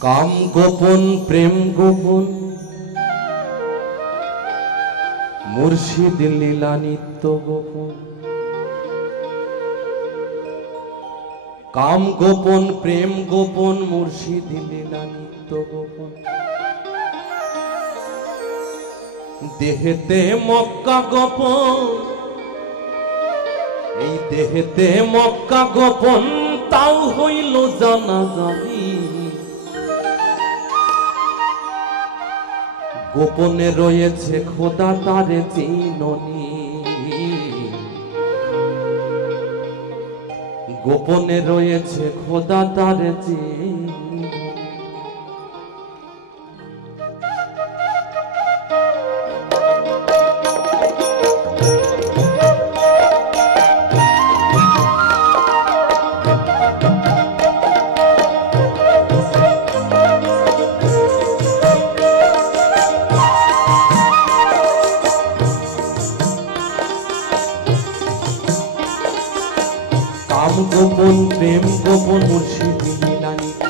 কাম গোপন, প্রেম গোপন। মুর্শিদ লীলা নিত্য গোপন। কাম গোপন, প্রেম গোপন, মুর্শিদ লীলা নিত্য গোপন। দেহেতে মক্কা গোপন। এই দেহেতে মক্কা গোপন, তাও হইল জানা জানি গোপনে রয়েছে খোদা তারে চিননি। গোপনে রয়েছে খোদা তারে চিননি। কাম গোপন প্রেম গোপন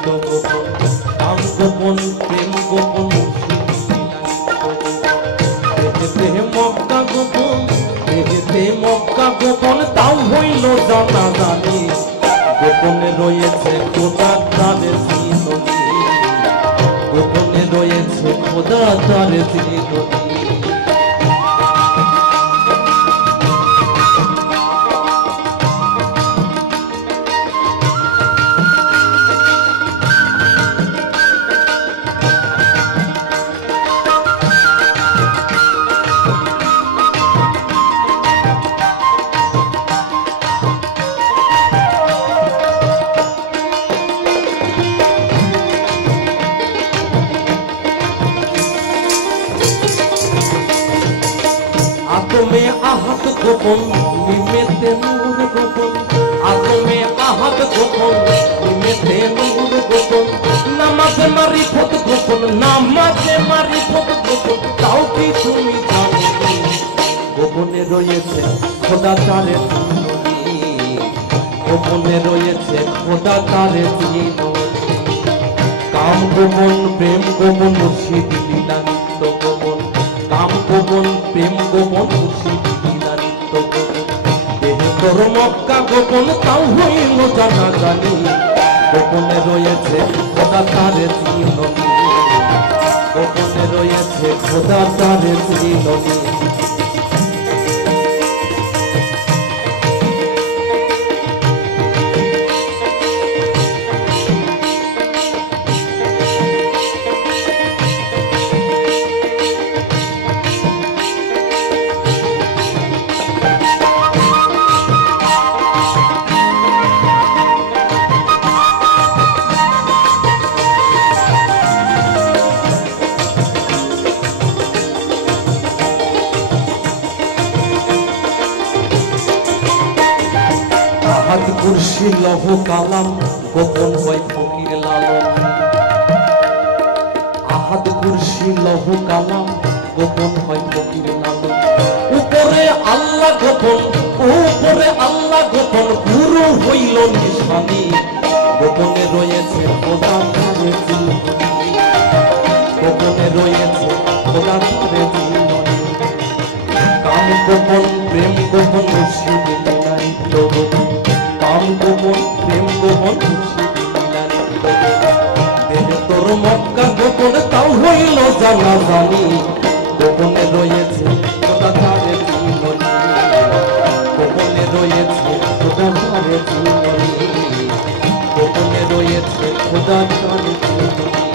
গোপন কাম গোপন প্রেম গোপন মক্কা গোপন তাও হইল জানা জানি। গোপনে রয়েছে খোদা চিননি গোপনে রয়েছে আতমে আহাত গোপন, নিমেতে নূর গোপন। আতমে আহাত গোপন, নিমেতে নূর গোপন। নামাজে মারি ফত গোপন, নামাজে মারি ফত গোপন। তাও কি তুমি জানো? গোপনে রয়েছে খোদা তারে গোপনে রয়েছে খোদা তারে চিনি কাম গোপন, প্রেম গোপন মুর্শিদ লীলা নিত্য গোপন। কাম গোপন প্রেম গোপন মুর্শিদ লীলা নিত্য গোপন দেহ তোর মক্কা গোপন তাও হইল জানা জানি। গোপনে রয়েছে খোদা তারে চিননি গোপনে রয়েছে খোদা তারে চিননি হাত কুর্সি, লহ কালাম, গোপন হয় ফকির লালন। আহাদ কুর্সি, লহ কালাম, গোপন হয় ফকির লালন। উপরে আল্লাহ গোপন, উপরে আল্লাহ গোপন, গুরু হইল নিশানি। গোপনে রয়েছে খোদা sama zami, bo nie dojedzie, to ta tare tu Bo nie dojedzie, to ta tare tu Bo nie dojedzie, to ta tare tu